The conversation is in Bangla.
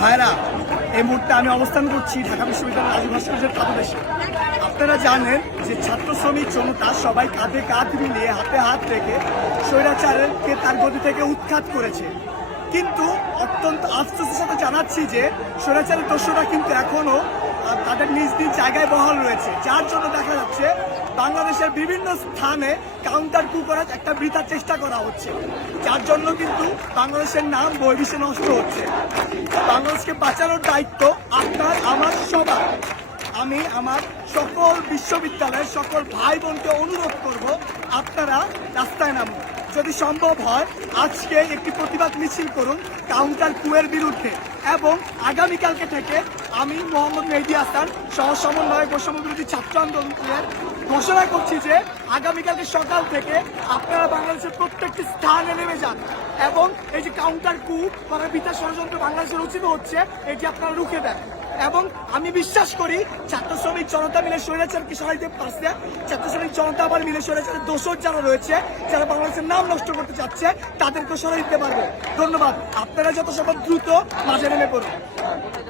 ভাইরা, এই মুহূর্তে আমি অবস্থান করছি ঢাকা বিশ্ববিদ্যালয়ের আলী ভাস্কর্যের পাদদেশে। আপনারা জানেন যে ছাত্র শ্রমিক জনতা সবাই কাঁধে কাঁধ মিলিয়ে হাতে হাত রেখে স্বৈরাচারকে তার গদি থেকে উৎখাত করেছে। কিন্তু অত্যন্ত আফসোসের সাথে জানাচ্ছি যে স্বৈরাচারের দোষরা কিন্তু এখনো তাদের নিজ নিজ জায়গায় বহাল রয়েছে, যার জন্য দেখা যাচ্ছে বাংলাদেশের বিভিন্ন স্থানে কাউন্টার কু করার একটা বৃথা চেষ্টা করা হচ্ছে, যার জন্য কিন্তু বাংলাদেশের নাম বহির্বিশ্বে নষ্ট হচ্ছে। বাংলাদেশকে বাঁচানোর দায়িত্ব আপনার আমার সবার। আমি আমার সকল বিশ্ববিদ্যালয়ের সকল ভাই বোনকে অনুরোধ করব, আপনারা রাস্তায় নামুন। যদি সম্ভব হয় আজকে একটি প্রতিবাদ মিছিল করুন কাউন্টার কুয়ের বিরুদ্ধে, এবং আগামীকালকে থেকে আমি মোহাম্মদ মেহেদী হাসান সহ সমন্বয় বৈষম্য বিরোধী ছাত্র আন্দোলনের ঘোষণা করছি যে আগামীকালকে সকাল থেকে আপনারা বাংলাদেশের প্রত্যেকটি স্থানে নেমে যান, এবং এই যে কাউন্টার কু করার বিতা ষড়যন্ত্র বাংলাদেশে রচিত হচ্ছে এটি আপনারা রুখে দেন। এবং আমি বিশ্বাস করি ছাত্র শ্রমিক জনতা মিলে স্বৈরাচারকে সরাইতে পারছে। ছাত্র শ্রমিক জনতা আবার মিলে স্বৈরাচারের দোষর যারা রয়েছে, যারা বাংলাদেশের নাম নষ্ট করতে চাচ্ছে, তাদেরকে সরাই দিতে পারবে। ধন্যবাদ। আপনারা যত সম্ভব দ্রুত মাঝে নেমে পড়ুন।